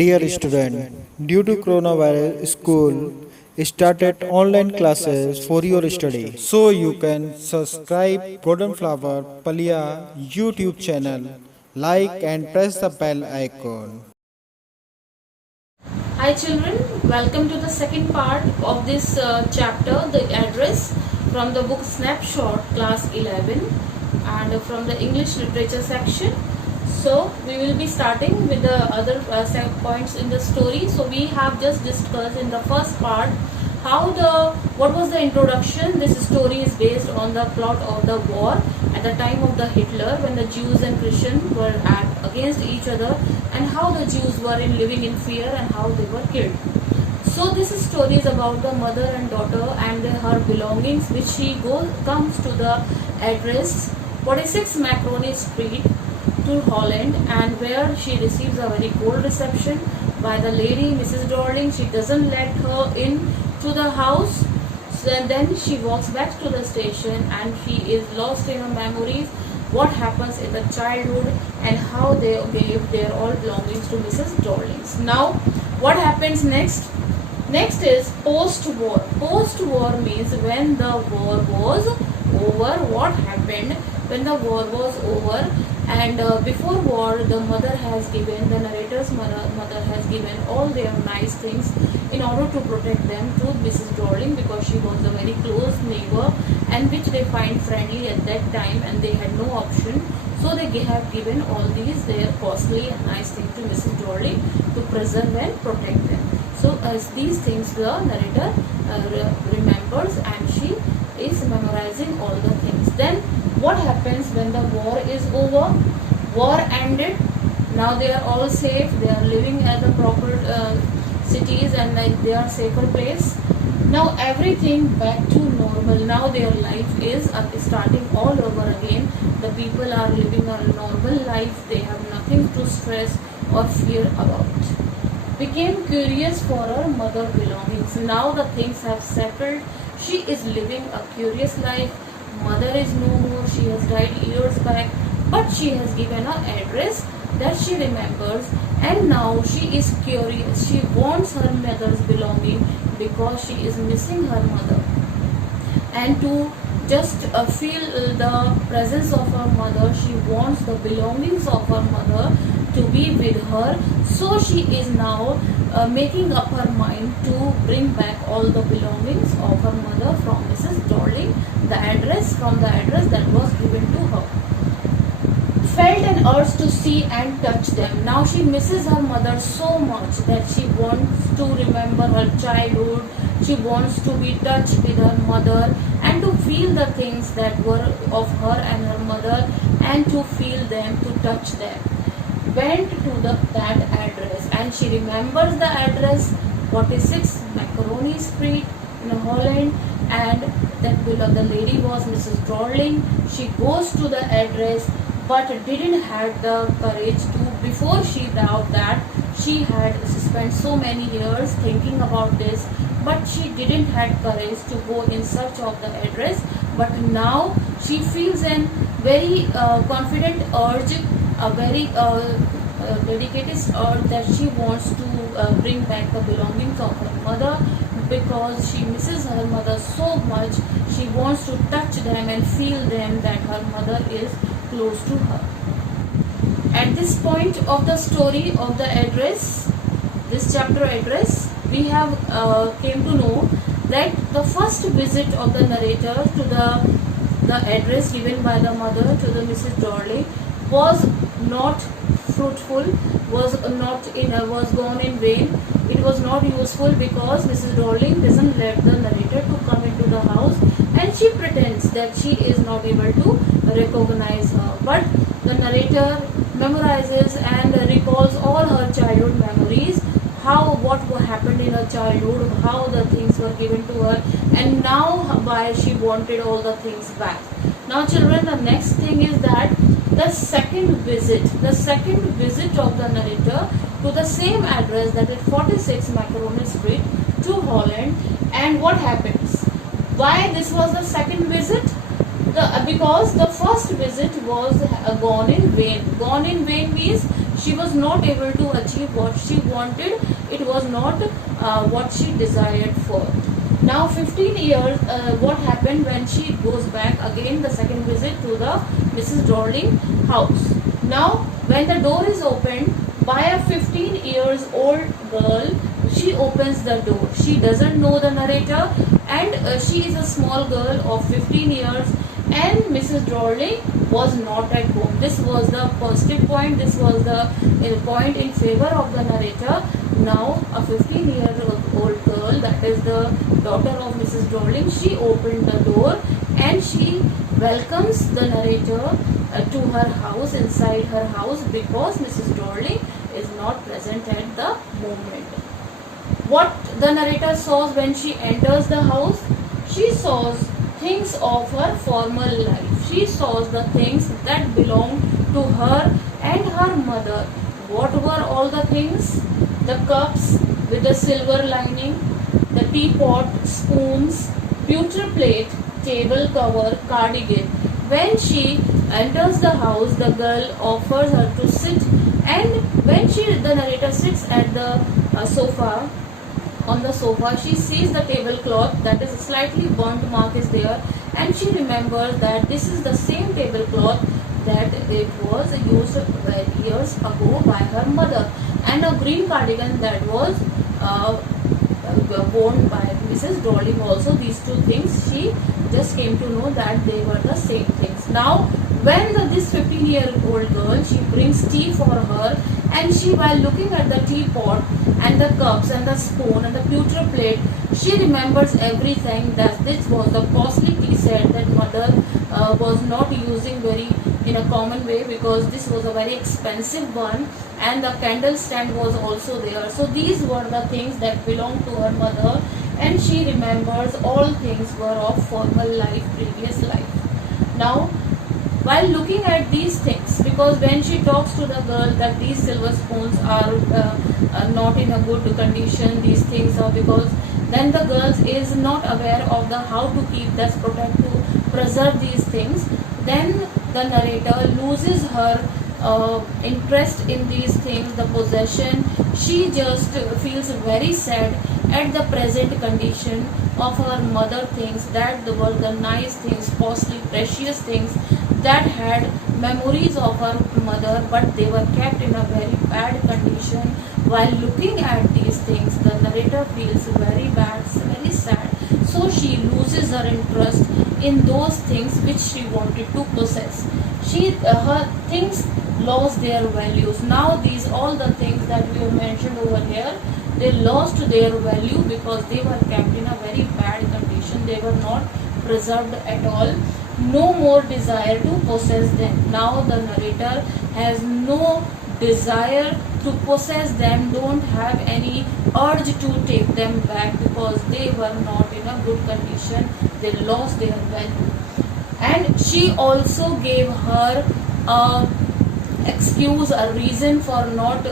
Dear student, due to coronavirus, school started online classes for your study. So you can subscribe Golden Flower Palia YouTube channel, like and press the bell icon. Hi children, welcome to the second part of this chapter, the address from the book Snapshot class 11 and from the English literature section. So we will be starting with the other points in the story. So we have just discussed in the first part what was the introduction. This story is based on the plot of the war at the time of the Hitler, when the Jews and Christians were against each other, and how the Jews were living in fear and how they were killed. So this story is about the mother and daughter and her belongings, which she comes to the address 46 Macaroni Street to Holland, and where she receives a very cold reception by the lady, Mrs. Darling. She doesn't let her in to the house. So then she walks back to the station and she is lost in her memories, what happens in the childhood and how they gave their all belongings to Mrs. Darlings. Now what happens next? Next is post-war. Post-war means when the war was over. What happened when the war was over? And before war, the narrator's mother has given all their nice things in order to protect them to Mrs. Darling, because she was a very close neighbor and which they find friendly at that time, and they had no option. So they have given all these their costly and nice things to Mrs. Darling to preserve and protect them. So as these things the narrator remembers, and she is memorizing all the things. Then what happens when the war is over? War ended. Now they are all safe. They are living at the proper cities, and they are safer place. Now everything back to normal. Now their life is starting all over again. The people are living a normal life. They have nothing to stress or fear about. Became curious for her mother belongings. Now the things have settled. She is living a curious life. Mother is no more. She has died years back, but she has given an address that she remembers, and now she is curious. She wants her mother's belonging because she is missing her mother, and to just feel the presence of her mother, she wants the belongings of her mother to be with her. So she is now making up her mind to bring back all the belongings of her mother from Mrs. Darling, the address that was given to her. Felt an urge to see and touch them. Now she misses her mother so much that she wants to remember her childhood. She wants to be touched with her mother and to feel the things that were of her and her mother, and to feel them, to touch them. Went to that address, and she remembers the address 46 Macaroni Street in Holland, and that the lady was Mrs. Darling. She goes to the address, but didn't have the courage to. Before she thought that she had spent so many years thinking about this, but she didn't have courage to go in search of the address. But now she feels a very confident urge, a very dedicated urge that she wants to bring back the belongings of her mother, because she misses her mother so much. She wants to touch them and feel them, that her mother is close to her. At this point of the story of the address, this chapter address, we have came to know that the first visit of the narrator to the address given by the mother to the Mrs. Darling was not fruitful, was gone in vain. It was not useful, because Mrs. Darling doesn't let the narrator to come into the house, and she pretends that she is not able to recognize her. But the narrator memorizes and recalls all her childhood memories, what happened in her childhood, how the things were given to her, and now why she wanted all the things back. Now children, the next thing is that the second visit of the narrator to the same address, that is 46 Macaroni Street to Holland. And what happens? Why this was the second visit? Because the first visit was gone in vain. Gone in vain means she was not able to achieve what she wanted. It was not what she desired for. Now 15 years, what happened when she goes back again, the second visit to the Mrs. Dorling house. Now when the door is opened by a 15 years old girl, she opens the door. She doesn't know the narrator, and she is a small girl of 15 years, and Mrs. Dorling was not at home. This was the positive point. This was the point in favor of the narrator. Now a 15-year-old girl, that is the daughter of Mrs. Dorling, she opened the door and she welcomes the narrator to her house, inside her house, because Mrs. Dorling is not present at the moment. What the narrator saws when she enters the house? She saws things of her former life. She saws the things that belong to her and her mother. What were all the things? The cups with the silver lining, the teapot, spoons, pewter plate, table cover, cardigan. When she enters the house, the girl offers her to sit, and when the narrator sits at the sofa, on the sofa, she sees the tablecloth, that is a slightly burnt mark is there, and she remembers that this is the same tablecloth that it was used years ago by her mother, and a green cardigan that was worn by Mrs. Dorling also. These two things she just came to know that they were the same things. Now when this 15-year-old girl, she brings tea for her, and she, while looking at the teapot and the cups and the spoon and the pewter plate, she remembers everything, that this was the costly tea set that mother was not using very in a common way, because this was a very expensive one, and the candle stand was also there. So these were the things that belonged to her mother, and she remembers all things were of former life, previous life. Now while looking at these things, because when she talks to the girl that these silver spoons are not in a good condition, these things are, because then the girl is not aware of the how to keep this, protect, to preserve these things, then the narrator loses her interest in these things, the possession. She just feels very sad at the present condition of her mother things, that were the nice things, costly, precious things that had memories of her mother, but they were kept in a very bad condition. While looking at these things, the narrator feels very bad, very sad. So she loses her interest in those things which she wanted to possess. Her things lost their values. Now these all the things that we have mentioned over here, they lost their value because they were kept in a very bad condition. They were not preserved at all. No more desire to possess them. Now the narrator has no desire to possess them, don't have any urge to take them back, because they were not in a good condition. They lost their value. And she also gave her excuse, a reason for not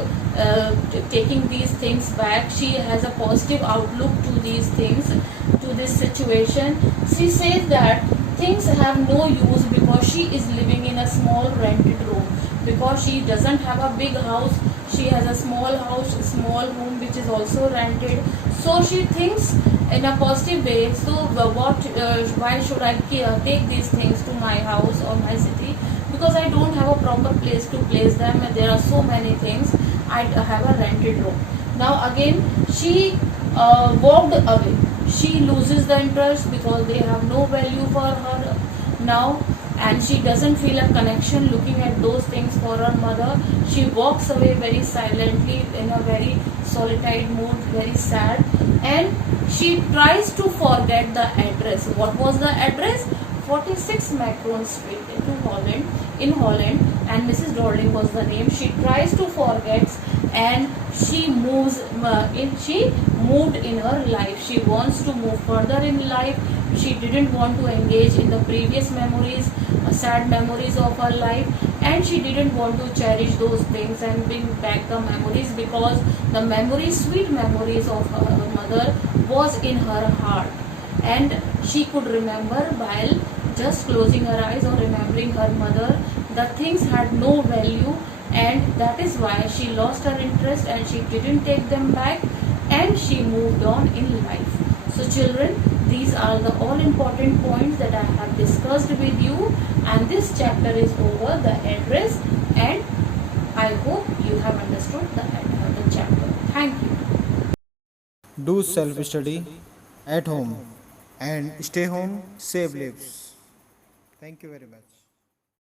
taking these things back. She has a positive outlook to these things, to this situation. She says that things have no use because she is living in a small rented room, because she doesn't have a big house. She has a small house, a small room which is also rented. So she thinks in a positive way. So why should I take these things to my house or my city, because I don't have a proper place to place them, and there are so many things. I have a rented room. Now again she walked away. She loses the interest because they have no value for her now, and she doesn't feel a connection looking at those things for her mother. She walks away very silently, in a very solitary mood, very sad, and she tries to forget the address. What was the address? 46 Macron Street in Holland, and Mrs. Dorling was the name. She tries to forget, and she moved in her life. She wants to move further in life. She didn't want to engage in the previous memories, sad memories of her life, and she didn't want to cherish those things and bring back the memories, because the memories, sweet memories of her mother was in her heart, and she could remember while just closing her eyes or remembering her mother. The things had no value, and that is why she lost her interest and she didn't take them back, and she moved on in life. So children, these are the all important points that I have discussed with you, and this chapter is over, the address, and I hope you have understood the chapter. Thank you. Do self study at home and stay home, save lives. Thank you very much.